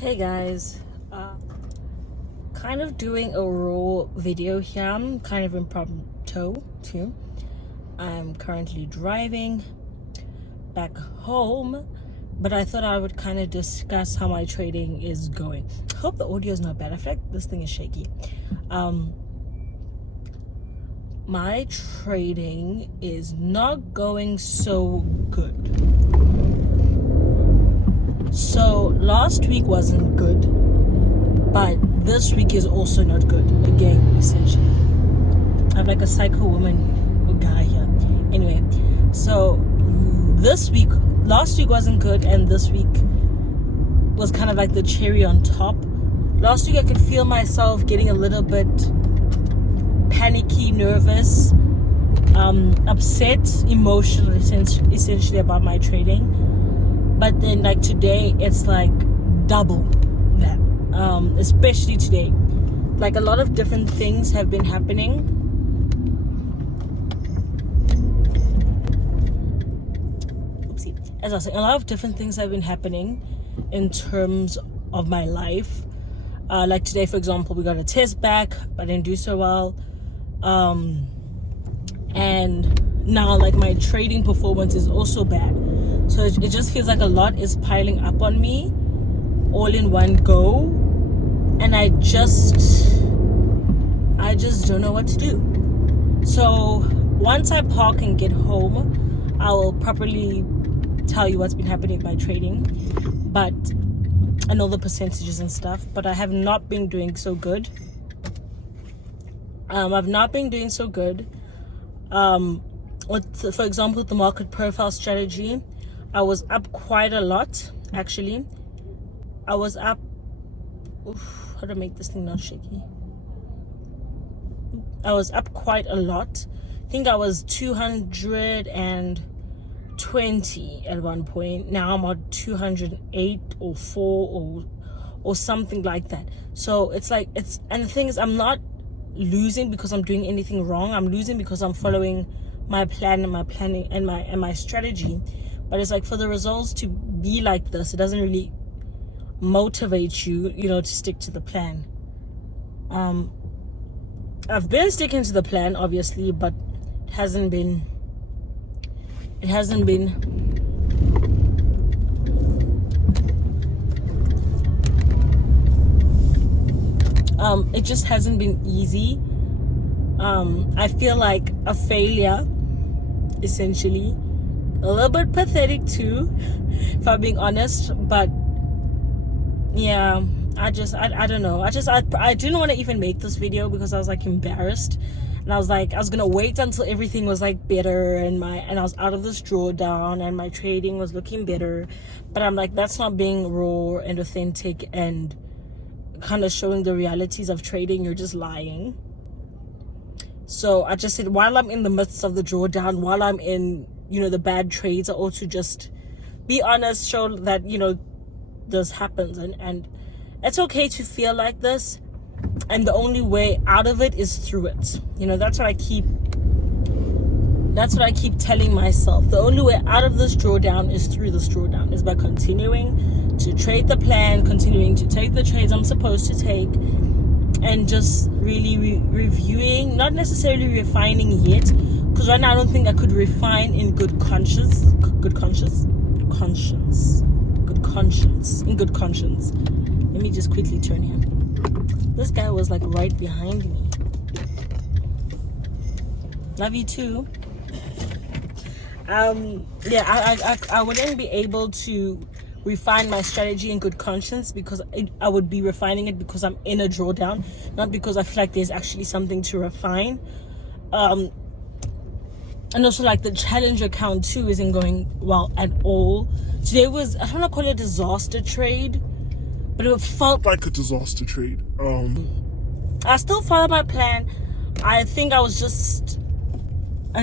Hey guys, kind of doing a raw video here. I'm kind of impromptu too. I'm currently driving back home, but I thought I would kind of discuss how my trading is going. Hope the audio is not bad. I feel like this thing is shaky. My trading is not going so good. So last week wasn't good, but this week is also not good again, essentially. I'm like a psycho woman or guy here. Anyway, so last week wasn't good, and this week was kind of like the cherry on top. Last week I could feel myself getting a little bit panicky, nervous, upset, emotional essentially about my trading. But then like today it's like double that, especially today. Like a lot of different things have been happening. Oopsie. As I was saying, a lot of different things have been happening in terms of my life. Like today, for example, we got a test back, but I didn't do so well. And now like my trading performance is also bad. So it just feels like a lot is piling up on me all in one go, and I just don't know what to do. So once I park and get home, I will properly tell you what's been happening with my trading, but I know the percentages and stuff. But I have not been doing so good. I've not been doing so good. For example, with the market profile strategy, I was up quite a lot, actually. I was up, how to make this thing not shaky? I was up quite a lot. I think I was 220 at one point. Now I'm at 208 or 4 or something like that. So it's like, and the thing is, I'm not losing because I'm doing anything wrong. I'm losing because I'm following my plan and my planning and my strategy. But it's like, for the results to be like this, it doesn't really motivate you, to stick to the plan. I've been sticking to the plan, obviously, but it hasn't been it just hasn't been easy. I feel like a failure, essentially. A little bit pathetic too, if I'm being honest, but yeah, I don't know. I didn't want to even make this video because I was like embarrassed, and I was gonna wait until everything was like better and I was out of this drawdown and my trading was looking better. But I'm like, that's not being raw and authentic and kind of showing the realities of trading. You're just lying. So I just said, while I'm in the midst of the drawdown, while I'm in the bad trades, I also just be honest, show that this happens, and it's okay to feel like this, and the only way out of it is through it. That's what I keep telling myself. The only way out of this drawdown is through this drawdown, is by continuing to trade the plan, continuing to take the trades I'm supposed to take, and just really reviewing, not necessarily refining yet, because right now I don't think I could refine in good conscience. Let me just quickly turn here. This guy was like right behind me. Love you too. I wouldn't be able to refine my strategy in good conscience, because I would be refining it because I'm in a drawdown, not because I feel like there's actually something to refine. And also, like, the challenge account too isn't going well at all. Today was, I don't want to call it a disaster trade, but it felt like a disaster trade. I still follow my plan. I think I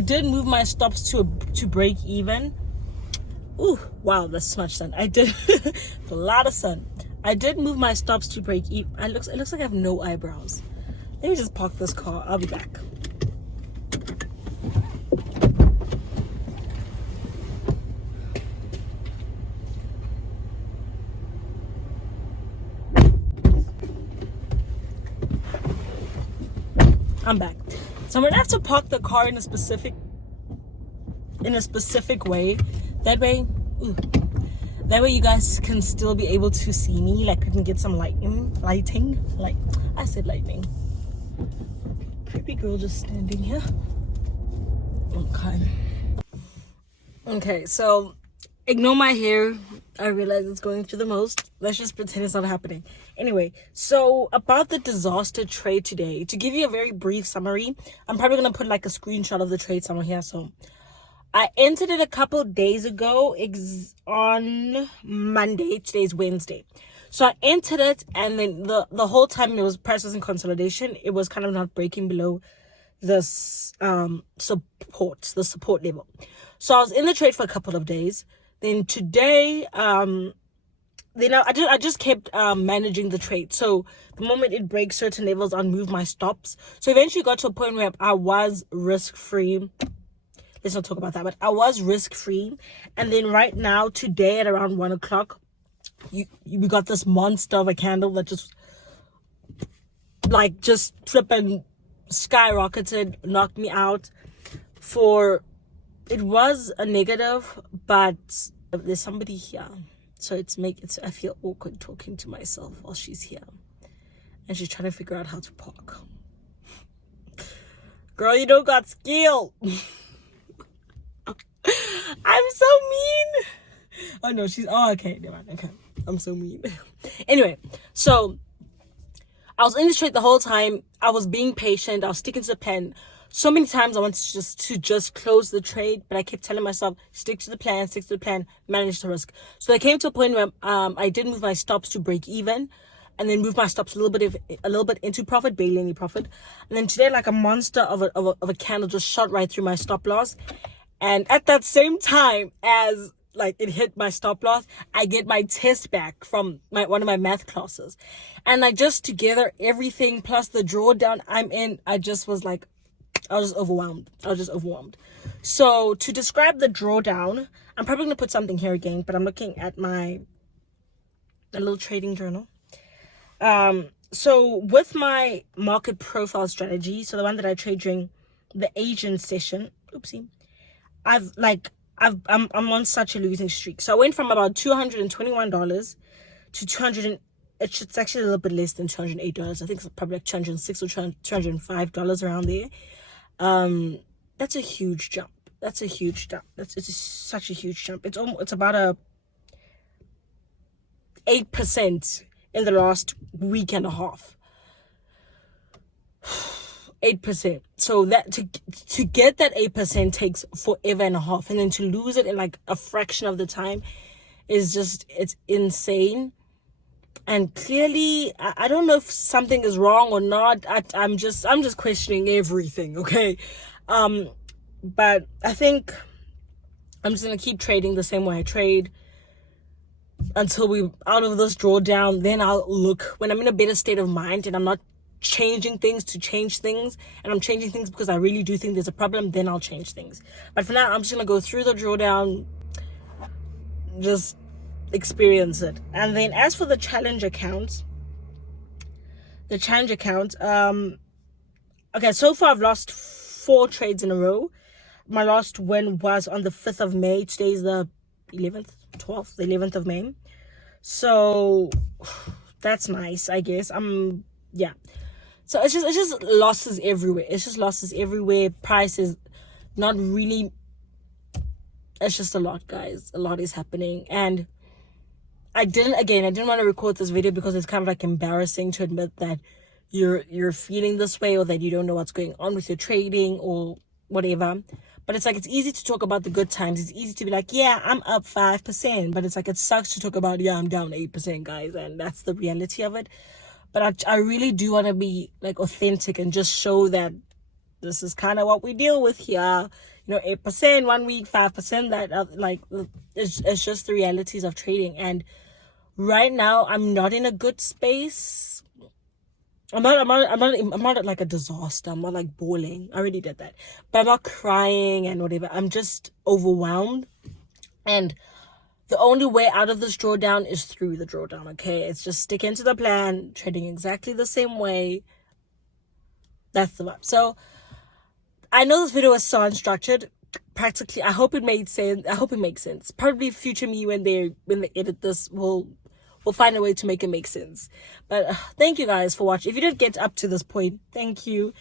did move my stops to break even. Ooh, wow, that's so much sun. I did a lot of sun. I did move my stops to break even. It looks like I have no eyebrows. Let me just park this car. I'll be back. I'm back. So I'm gonna have to park the car in a specific way. That way, you guys can still be able to see me. Like, we can get some lighting. Like, I said lightning. Creepy girl just standing here. Okay, so ignore my hair. I realize it's going through the most. Let's just pretend it's not happening. Anyway, so about the disaster trade today, to give you a very brief summary, I'm probably gonna put like a screenshot of the trade somewhere here. So I entered it a couple days ago on Monday. Today's Wednesday. So I entered it, and then the whole time it was processing consolidation. It was kind of not breaking below this support level. So I was in the trade for a couple of days. Then today, I just kept managing the trade. So the moment it breaks certain levels, I'll move my stops. So eventually got to a point where I was risk-free. Let's not talk about that, but I was risk-free. And then right now, today at around 1 o'clock, we got this monster of a candle that just flipping skyrocketed, knocked me out. It was a negative, but there's somebody here, so I feel awkward talking to myself while she's here, and she's trying to figure out how to park. Girl, you don't got skill. I'm so mean. Oh no, okay, never mind. Okay, I'm so mean. Anyway, so I was in the trade the whole time. I was being patient. I was sticking to the plan. So many times I wanted to just close the trade, but I kept telling myself, stick to the plan, manage the risk. So I came to a point where I did move my stops to break even, and then move my stops a little bit into profit, barely any profit. And then today, like a monster of a candle just shot right through my stop loss. And at that same time as like it hit my stop loss, I get my test back from one of my math classes, and like just together everything plus the drawdown I'm in, I was just overwhelmed. So to describe the drawdown, I'm probably going to put something here again, but I'm looking at my little trading journal. So with my market profile strategy, so the one that I trade during the Asian session, I'm on such a losing streak. So I went from about $221 to it's actually a little bit less than $208. I think it's probably like $206 or $205 around there. That's a huge jump. It's such a huge jump. It's about a 8% in the last week and a half. 8%. So that to get that 8% takes forever and a half, and then to lose it in like a fraction of the time it's insane. And clearly, I don't know if something is wrong or not. I'm just questioning everything, okay? But I think I'm just gonna keep trading the same way I trade until we're out of this drawdown. Then I'll look when I'm in a better state of mind and I'm not changing things to change things, and I'm changing things because I really do think there's a problem. Then I'll change things. But for now, I'm just gonna go through the drawdown, just experience it. And then as for the challenge account, okay, so far I've lost 4 trades in a row. My last win was on the 5th of May. Today's the 11th of May. So that's nice, I guess. Yeah. So it's just losses everywhere. Price is not really. It's just a lot, guys. A lot is happening, and I didn't want to record this video because it's kind of like embarrassing to admit that you're feeling this way, or that you don't know what's going on with your trading or whatever. But it's like, it's easy to talk about the good times. It's easy to be like, yeah, I'm up 5%. But it's like, it sucks to talk about, yeah, I'm down 8%, guys. And that's the reality of it. But I really do want to be like authentic and just show that this is kind of what we deal with here. 8% one week, 5% that it's just the realities of trading. And right now I'm not in a good space. I'm not like a disaster. I'm not like bawling. I already did that. But I'm not crying and whatever. I'm just overwhelmed. And the only way out of this drawdown is through the drawdown, okay? It's just sticking to the plan, trading exactly the same way. That's the vibe. So I know this video was so unstructured. Practically, I hope it made sense. I hope it makes sense. Probably future me, when they edit this, will find a way to make it make sense. But thank you guys for watching. If you did get up to this point, thank you.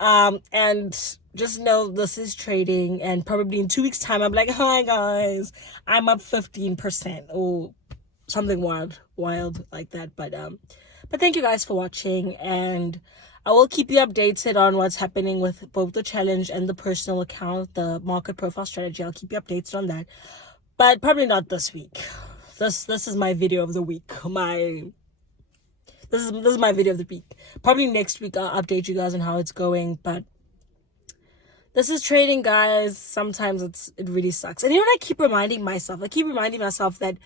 And just know this is trading, and probably in 2 weeks time I'm like, hi guys, I'm up 15% or something wild like that. But thank you guys for watching, and I will keep you updated on what's happening with both the challenge and the personal account, the market profile strategy. I'll keep you updated on that, but probably not this week. This is my video of the week. This is my video of the week. Probably next week I'll update you guys on how it's going, but this is trading, guys. Sometimes it really sucks. And you know what I keep reminding myself? I keep reminding myself that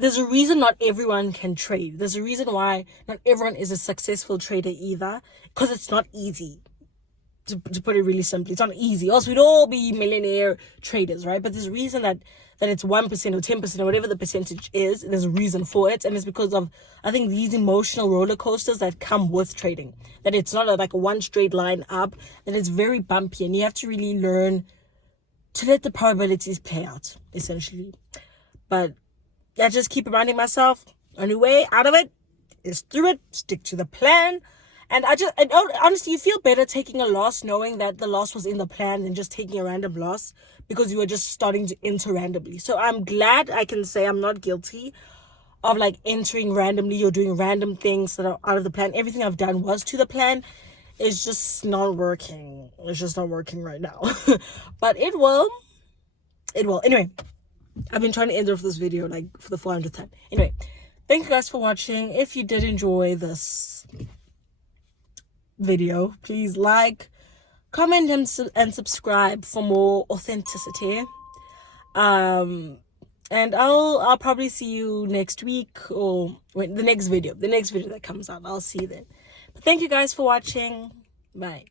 there's a reason not everyone can trade. There's a reason why not everyone is a successful trader either, because it's not easy. To put it really simply, it's not easy. Else we'd all be millionaire traders, right? But there's a reason that it's 1% or 10% or whatever the percentage is. There's a reason for it, and it's because of, I think, these emotional roller coasters that come with trading. That it's not like a one straight line up, that it's very bumpy, and you have to really learn to let the probabilities play out, essentially. But I just keep reminding myself, only way out of it is through it, stick to the plan. And honestly, you feel better taking a loss knowing that the loss was in the plan than just taking a random loss because you were just starting to enter randomly. So I'm glad I can say I'm not guilty of like entering randomly or doing random things that are out of the plan. Everything I've done was to the plan. It's just not working. It's just not working right now. But it will. Anyway, I've been trying to end off this video like for the 400th time. Anyway, thank you guys for watching. If you did enjoy this video, please like, comment, and subscribe for more authenticity. And I'll probably see you next week, or the next video that comes out. I'll see you then. But thank you guys for watching. Bye.